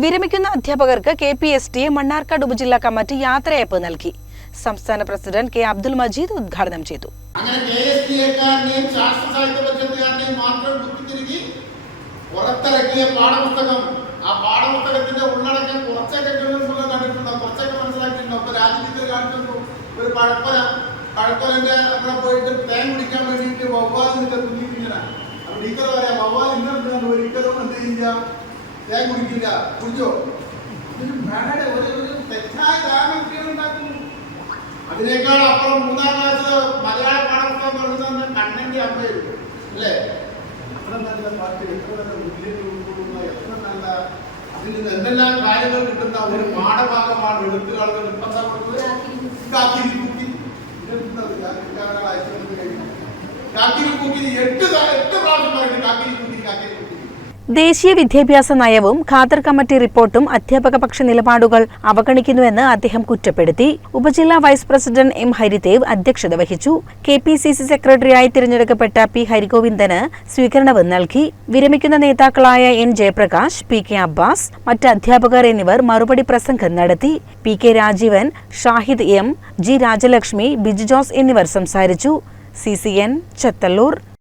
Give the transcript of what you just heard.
വിരമിക്കുന്ന അധ്യാപകർക്ക് KPSTA മണ്ണാർക്കാട് ഉപജില്ലാ കമ്മിറ്റി യാത്രയയപ്പ് നൽകി. സംസ്ഥാന പ്രസിഡന്റ് K. അബ്ദുൽ മജീദ് ഉദ്ഘാടനം ചെയ്തു. പുറത്തിറക്കിയ പാഠപുസ്തകം, ആ പാഠപുസ്തകത്തിന്റെ ഉള്ളടക്കം കുറച്ചൊക്കെ കണ്ടിട്ടുണ്ടോ, കുറച്ചൊക്കെ മനസ്സിലാക്കിയിട്ടുണ്ടോ? ഇപ്പൊ രാജ്യത്തിൽ കാണിച്ചു ഒരു പഴക്കൊലന്റെ അവിടെ പോയിട്ട് തേൻ കുടിക്കാൻ വേണ്ടിയിട്ട് വവ്വാലിനൊക്കെ തുന്നിയിട്ടിങ്ങനെ. അപ്പൊ ടീച്ചർ പറയാം, വവ്വാൽ ഇന്നുണ്ട് ഒരിക്കലും എന്ത് ചെയ്യില്ല, തേൻ കുടിക്കില്ല, കുടിച്ചോ? ഒരു തെറ്റായ ധാരണ കുട്ടികളുണ്ടാക്കുന്നു. അതിനേക്കാൾ അപ്പുറം 3ാം ക്ലാസ് മലയാള പാഠപുസ്തകം തുടങ്ങുന്ന കണ്ണന്റെ അമ്മയായിരുന്നു അല്ലേ? എത്ര നല്ല പാട്ട്, എത്ര നല്ല ഉള്ളിലേക്ക് ഉൾക്കൊള്ളുന്ന, എത്ര നല്ല അതിൽ നിന്ന് എന്തെല്ലാം കാര്യങ്ങൾ കിട്ടുന്ന ഒരു പാഠഭാഗമാണ് എഴുത്തുകാളുകൾ. ഇപ്പം എന്താ കൊടുത്തത്? കാക്കിരിക്കുക്കി. കാക്കിരിക്കുക്കി 8 പ്രാവശ്യം പറയുന്നത് കാക്കിരിക്കുക്കി കാക്കിരിക്കുക്കി. ദേശീയ വിദ്യാഭ്യാസ നയവും ഖാദർ കമ്മിറ്റി റിപ്പോർട്ടും അധ്യാപകപക്ഷ നിലപാടുകൾ അവഗണിക്കുന്നുവെന്ന് അദ്ദേഹം കുറ്റപ്പെടുത്തി. ഉപജില്ലാ വൈസ് പ്രസിഡന്റ് M. ഹരിദേവ് അധ്യക്ഷത വഹിച്ചു. KPCC സെക്രട്ടറിയായി തിരഞ്ഞെടുക്കപ്പെട്ട P. ഹരിഗോവിന്ദന് സ്വീകരണവും നൽകി. വിരമിക്കുന്ന നേതാക്കളായ N. Jayaprakash, P. K. Abbas, മറ്റ് അധ്യാപകർ എന്നിവർ മറുപടി പ്രസംഗം നടത്തി. P. K. Rajeevan, Shahid M, G. Rajalakshmi, Biju Jose എന്നിവർ സംസാരിച്ചു. CCN ചത്തല്ലൂർ.